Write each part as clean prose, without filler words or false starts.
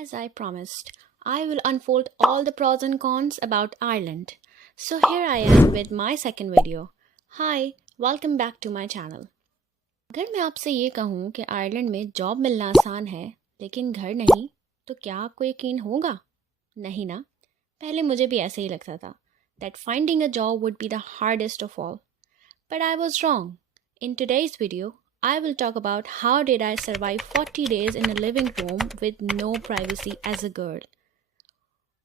As I promised, I will unfold all the pros and cons about Ireland. So here I am with my second video. Hi, welcome back to my channel. अगर मैं आपसे ये कहूँ कि Ireland में job मिलना आसान है लेकिन घर नहीं, तो क्या आपको यकीन होगा? नहीं ना? पहले मुझे भी ऐसे ही लगता था that finding a job would be the hardest of all. But I was wrong. In today's video, I will talk about how did I survive 40 days in a living room with no privacy as a girl.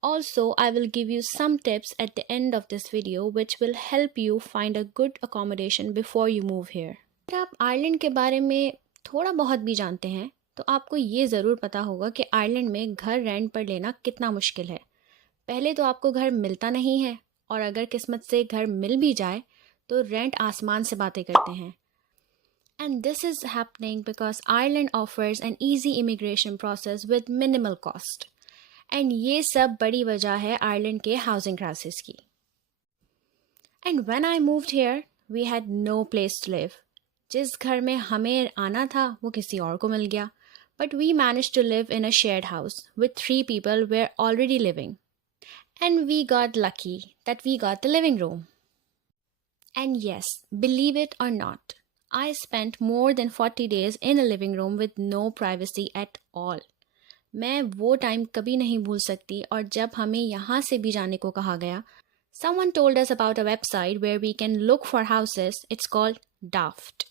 Also, I will give you some tips at the end of this video which will help you find a good accommodation before you move here. अगर आप Ireland के बारे में थोड़ा बहुत भी जानते हैं तो आपको ये ज़रूर पता होगा कि आयरलैंड में घर रेंट पर लेना कितना मुश्किल है। पहले तो आपको घर मिलता नहीं है और अगर किस्मत से घर मिल भी जाए तो रेंट आसमान से बातें करते हैं। And this is happening because Ireland offers an easy immigration process with minimal cost. And ये सब बड़ी वजह है आयरलैंड के housing crisis की। And when I moved here, we had no place to live. जिस घर में हमें आना था वो किसी और को मिल गया. But we managed to live in a shared house with 3 people were already living. And we got lucky that we got the living room. And yes, believe it or not, I spent more than 40 days in a living room with no privacy at all. मैं वो time कभी नहीं भूल सकती और जब हमें यहाँ से भी जाने को कहा गया, someone told us about a website where we can look for houses. It's called Daft.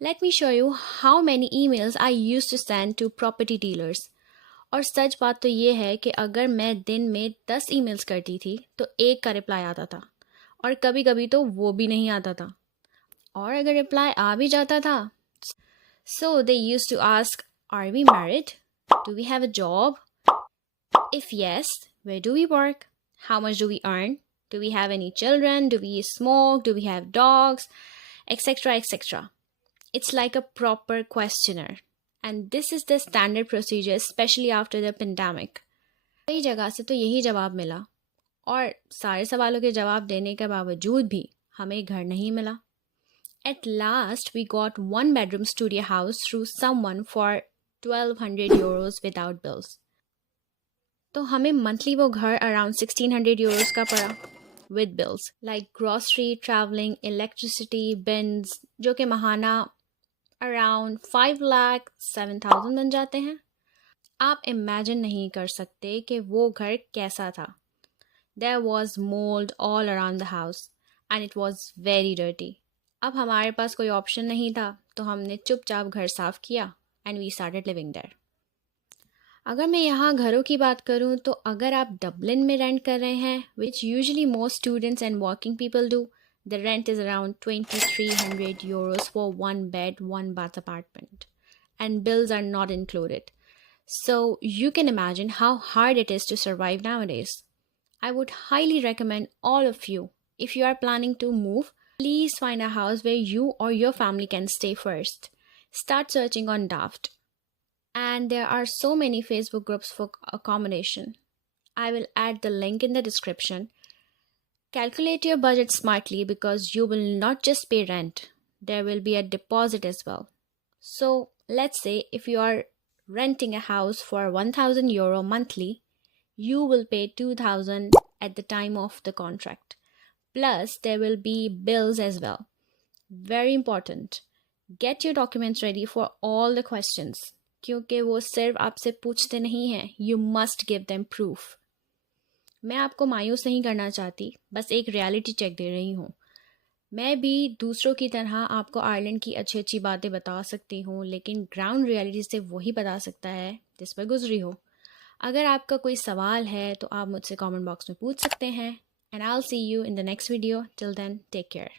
Let me show you how many emails I used to send to property dealers. और सच बात तो ये है कि अगर मैं दिन में 10 ईमेल्स करती थी तो एक का रिप्लाई आता था और कभी कभी तो वो भी नहीं आता था और अगर रिप्लाई आ भी जाता था so they used to ask, are we married? Do we have a job? If yes, where do we work? How much do we earn? Do we have any children? Do we smoke? Do we have dogs? Etc. etc. It's like a proper questionnaire. And this is the standard procedure, especially after the pandemic. कई जगह से तो यही जवाब मिला और सारे सवालों के जवाब देने के बावजूद भी हमें घर नहीं मिला. At last, we got 1-bedroom studio house through someone for 1200 euros without bills. तो हमें monthly वो घर around 1600 euros का पड़ा with bills like grocery, traveling, electricity, bins, जो कि महाना around 5,07,000 बन जाते हैं. आप imagine नहीं कर सकते कि वो घर कैसा था. There was mold all around the house and it was very dirty. अब हमारे पास कोई ऑप्शन नहीं था तो हमने चुपचाप घर साफ किया and we started living there. अगर मैं यहाँ घरों की बात करूँ तो अगर आप डबलिन में रेंट कर रहे हैं which usually most students and working people do, the rent is around 2,300 euros for 1 bed, 1 bath apartment and bills are not included. So you can imagine how hard it is to survive nowadays. I would highly recommend all of you, if you are planning to move, please find a house where you or your family can stay first. Start searching on Daft. And there are so many Facebook groups for accommodation. I will add the link in the description. Calculate your budget smartly because you will not just pay rent. There will be a deposit as well. So let's say if you are renting a house for 1,000 euro monthly, you will pay 2,000 at the time of the contract. Plus, there will be bills as well. Very important. Get your documents ready for all the questions. क्योंकि वो सिर्फ आपसे पूछते नहीं हैं. You must give them proof. मैं आपको मायूस नहीं करना चाहती, बस एक रियलिटी चेक दे रही हूँ. मैं भी दूसरों की तरह आपको आयरलैंड की अच्छी अच्छी बातें बता सकती हूँ, लेकिन ग्राउंड रियलिटी से वही बता सकता है जिस पर गुजरी हो. अगर आपका कोई सवाल है तो आप मुझसे कमेंट बॉक्स में पूछ सकते हैं. And I'll see you in the next video. Till then, take care.